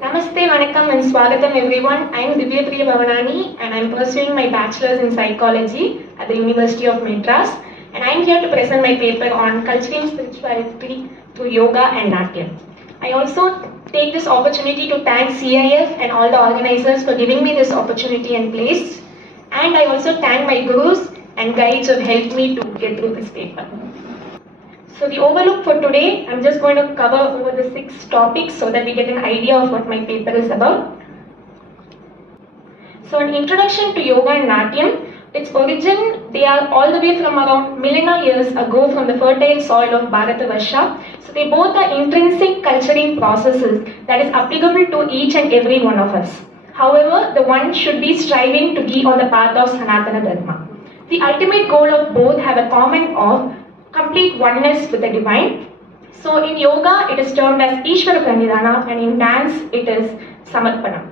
Namaste, Vanakkam and Swagatam everyone. I am Dhivya Priya Bhavanani and I am pursuing my bachelor's in psychology at the University of Madras, and I am here to present my paper on culturing spirituality through yoga and Natyam. I also take this opportunity to thank CIF and all the organizers for giving me this opportunity and place, and I also thank my gurus and guides who have helped me to get through this paper. So the overlook for today, I'm just going to cover over the 6 topics so that we get an idea of what my paper is about. So an introduction to yoga and Natyam. Its origin, they are all the way from around millennia years ago from the fertile soil of Bharata. So they both are intrinsic culturing processes that is applicable to each and every one of us. However, the one should be striving to be on the path of Sanatana Dharma. The ultimate goal of both have a common of complete oneness with the divine. So in yoga, it is termed as Ishvara Pranidhana, and in dance, it is Samarpana.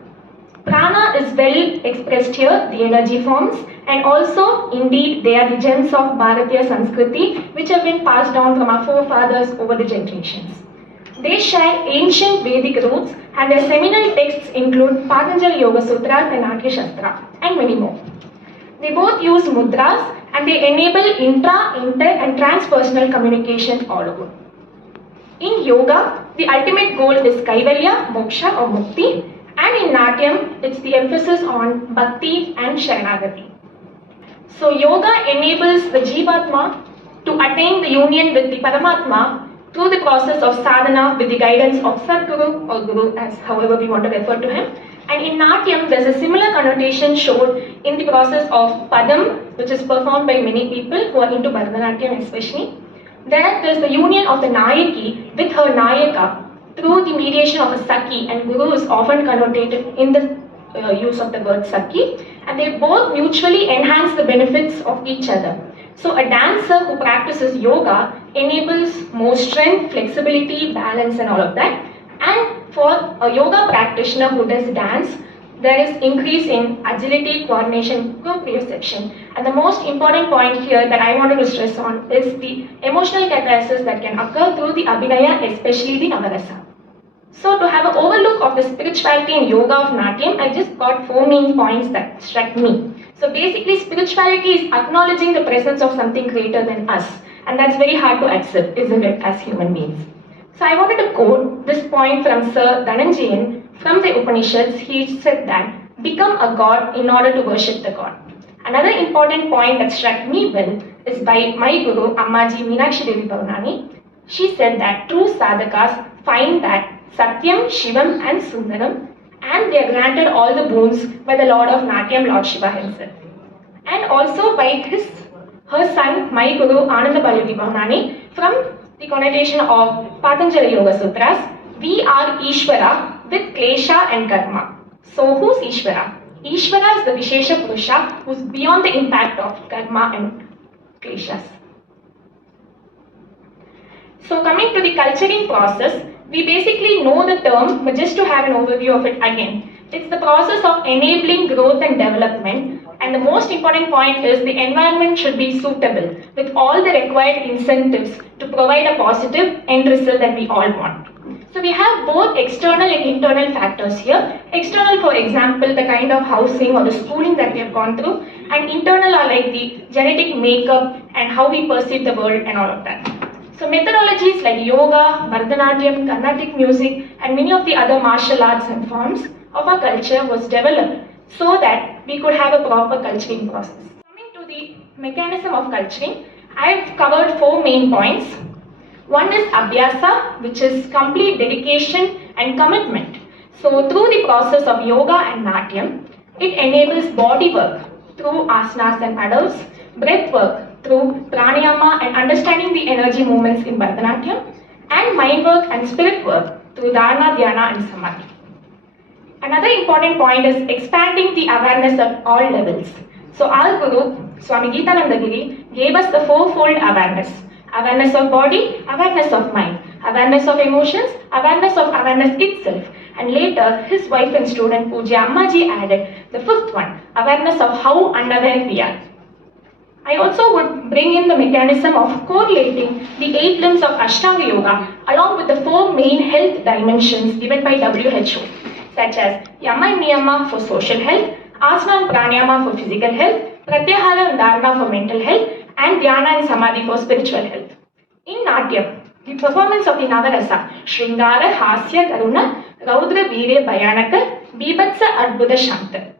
Prana is well expressed here, the energy forms, and also, indeed, they are the gems of Bharatiya Sanskriti, which have been passed down from our forefathers over the generations. They share ancient Vedic roots, and their seminal texts include Patanjali Yoga Sutras and Natya Shastra, and many more. They both use mudras, and they enable intra, inter, and transpersonal communication all over. In yoga, the ultimate goal is Kaivalya, Moksha or Mukti, and in Natyam, it's the emphasis on Bhakti and Sharanagati. So yoga enables the Jivatma to attain the union with the Paramatma through the process of sadhana with the guidance of Sadguru or Guru, as however we want to refer to him. And in Natyam, there's a similar connotation shown in the process of Padam, which is performed by many people who are into Bharatanatyam especially. There's the union of the Nayaki with her Nayaka through the mediation of a Sakhi, and Guru is often connotated in the use of the word Sakhi, and they both mutually enhance the benefits of each other. So a dancer who practices yoga enables more strength, flexibility, balance and all of that. And for a yoga practitioner who does dance, there is increase in agility, coordination, proprioception. And the most important point here that I wanted to stress on is the emotional catharsis that can occur through the Abhinaya, especially the Navarasa. So to have an overlook of the spirituality and yoga of Natyam, I just got 4 main points that struck me. So basically, spirituality is acknowledging the presence of something greater than us. And that's very hard to accept, isn't it, as human beings? So I wanted to quote this point from Sir Dhananjayan from the Upanishads. He said that, become a god in order to worship the god. Another important point that struck me well is by my guru, Ammaji Meenakshi Devi Bhavanani. She said that true sadhakas find that Satyam, Shivam and Sundaram, and they are granted all the boons by the Lord of Natyam, Lord Shiva himself. And also by her son, my guru, Ananda Balavi Bhavanani, from the connotation of Patanjali Yoga Sutras, we are Ishvara with Klesha and Karma. So who's Ishvara? Ishvara is the Vishesha Purusha who's beyond the impact of Karma and Kleshas. So coming to the culturing process, we basically know the term, but just to have an overview of it again. It's the process of enabling growth and development, and the most important point is the environment should be suitable with all the required incentives to provide a positive end result that we all want. So we have both external and internal factors here. External, for example, the kind of housing or the schooling that we have gone through, and internal are like the genetic makeup and how we perceive the world and all of that. So methodologies like yoga, Bharatanatyam, Carnatic music and many of the other martial arts and forms of our culture was developed so that we could have a proper culturing process. Coming to the mechanism of culturing, I have covered 4 main points. One is Abhyasa, which is complete dedication and commitment. So through the process of yoga and Natyam, it enables body work through asanas and paddles, breath work through pranayama and understanding the energy movements in Bharatanatyam, and mind work and spirit work through dharana, dhyana and samadhi. Another important point is expanding the awareness at all levels. So our Guru, Swami Geetananda Giri, gave us the 4-fold awareness. Awareness of body, awareness of mind, awareness of emotions, awareness of awareness itself. And later, his wife and student Pujya Ammaji added the 5th one, awareness of how unaware we are. I also would bring in the mechanism of correlating the 8 limbs of Ashtanga Yoga along with the 4 main health dimensions given by WHO. such as Yama and Niyama for social health, Asana and Pranayama for physical health, Pratyahara and Dharana for mental health, and Dhyana and Samadhi for spiritual health. In Natyam, the performance of the Navarasa, Shringara, Hasya, Karuna, Raudra, Veerya, Bhayanaka, Bibhatsa, Adbhuta, Shanta.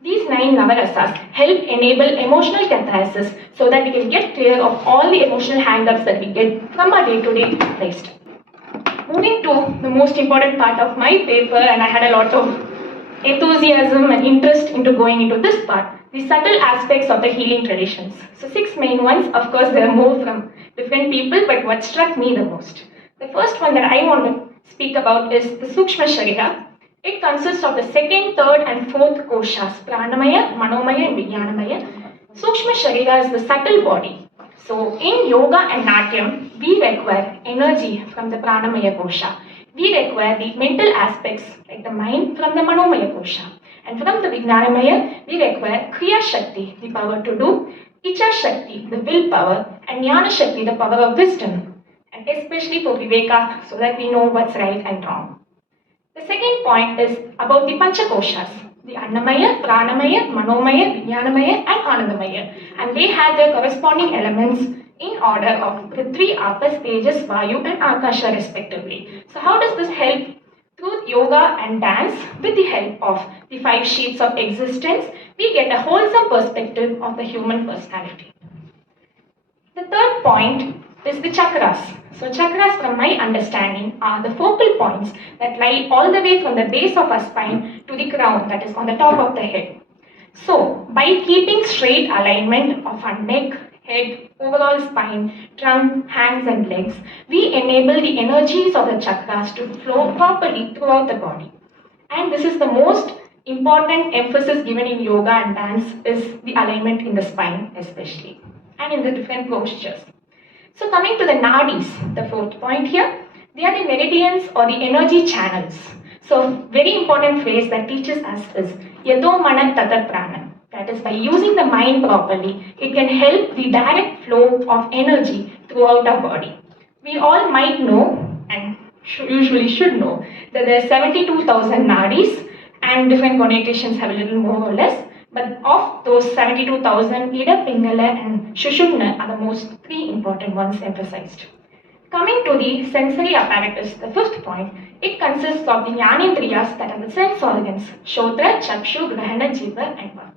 These 9 Navarasas help enable emotional catharsis so that we can get clear of all the emotional hang-ups that we get from our day-to-day lifestyle. Moving to the most important part of my paper, and I had a lot of enthusiasm and interest into going into this part, the subtle aspects of the healing traditions. So 6 main ones, of course there are more from different people, but what struck me the most. The first one that I want to speak about is the Sukshma Sharira. It consists of the 2nd, 3rd and 4th koshas, Pranamaya, Manomaya and Vijnanamaya. Sukshma Sharira is the subtle body. So in yoga and Natyam, we require energy from the Pranamaya kosha. We require the mental aspects like the mind from the Manomaya kosha. And from the Vijnanamaya, we require Kriya Shakti, the power to do, Icha Shakti, the willpower, and Jnana Shakti, the power of wisdom. And especially for Viveka, so that we know what's right and wrong. The second point is about the Panchakoshas, the Annamaya, Pranamaya, Manomaya, Vijnanamaya and Anandamaya. And they have their corresponding elements in order of Prithvi, Apas, Tejas, Vayu and Akasha respectively. So how does this help? Through yoga and dance, with the help of the 5 sheets of existence, we get a wholesome perspective of the human personality. The third point is the chakras. So chakras, from my understanding, are the focal points that lie all the way from the base of our spine to the crown, that is on the top of the head. So by keeping straight alignment of our neck, head, overall spine, trunk, hands and legs, we enable the energies of the chakras to flow properly throughout the body. And this is the most important emphasis given in yoga and dance, is the alignment in the spine especially, and in the different postures. So coming to the nadis, the 4th point here, they are the meridians or the energy channels. So very important phrase that teaches us is Yato Mana Tatat Prana. That is, by using the mind properly, it can help the direct flow of energy throughout our body. We all might know, and usually should know, that there are 72,000 nadis, and different connotations have a little more or less. But of those 72,000, Ida, Pingala and Shushumna are the most 3 important ones emphasized. Coming to the sensory apparatus, the 5th point, it consists of the Jnanendriyas, that are the sense organs, Shotra, Chakshu, Grahana, Jiva and Vak.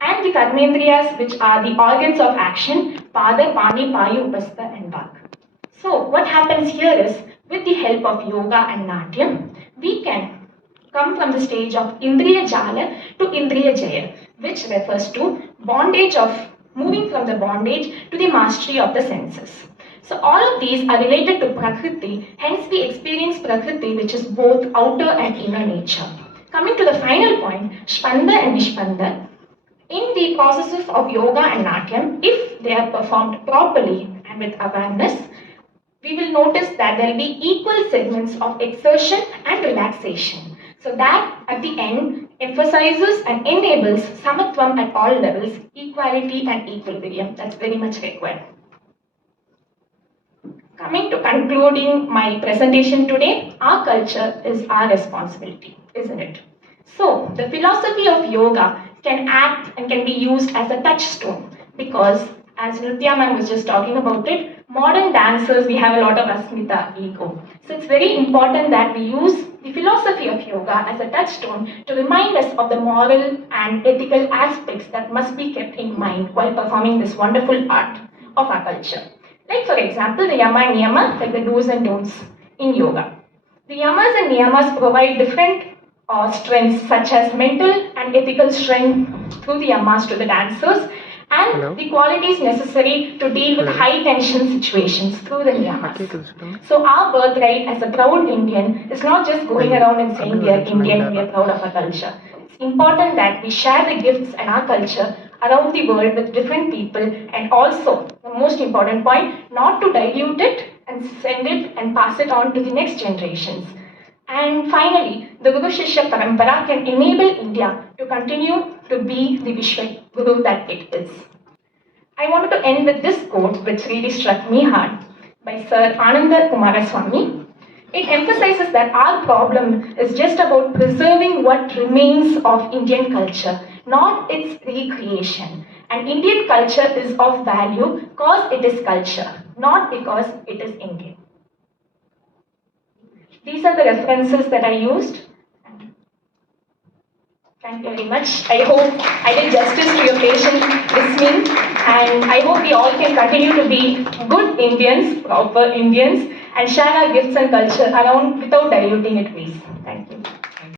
And the Karmendriyas, which are the organs of action, Pada, Pani, Payu, Upastha and Vak. So what happens here is, with the help of yoga and Natyam, we can come from the stage of Indriya Jala to Indriya Jaya, which refers to bondage of moving from the bondage to the mastery of the senses. So all of these are related to Prakriti, hence we experience Prakriti, which is both outer and inner nature. Coming to the final point, Spanda and Nishpanda. In the processes of yoga and Natyam, if they are performed properly and with awareness, we will notice that there will be equal segments of exertion and relaxation. So that at the end emphasizes and enables samatvam at all levels, equality and equilibrium. That's very much required. Coming to concluding my presentation today, our culture is our responsibility, isn't it? So the philosophy of yoga can act and can be used as a touchstone, because as Natyam was just talking about it, modern dancers, we have a lot of asmita, ego. So it's very important that we use the philosophy of yoga as a touchstone to remind us of the moral and ethical aspects that must be kept in mind while performing this wonderful art of our culture. Like for example, the yama and niyama, like the do's and don'ts in yoga. The yamas and niyamas provide different strengths, such as mental and ethical strength through the yamas to the dancers, and the qualities necessary to deal with high tension situations through the niyamas. So our birthright as a proud Indian is not just going around and saying we are Indian, we are proud of our culture. It's important that we share the gifts and our culture around the world with different people, and also the most important point, not to dilute it and send it and pass it on to the next generations. And finally, the Guru Shishya Parampara can enable India to continue to be the Vishwa Guru that it is. I wanted to end with this quote, which really struck me hard, by Sir Ananda Kumaraswamy. It emphasizes that our problem is just about preserving what remains of Indian culture, not its recreation. And Indian culture is of value because it is culture, not because it is Indian. These are the references that I used. Thank you very much. I hope I did justice to your patient listening, and I hope we all can continue to be good Indians, proper Indians, and share our gifts and culture around without diluting it, please.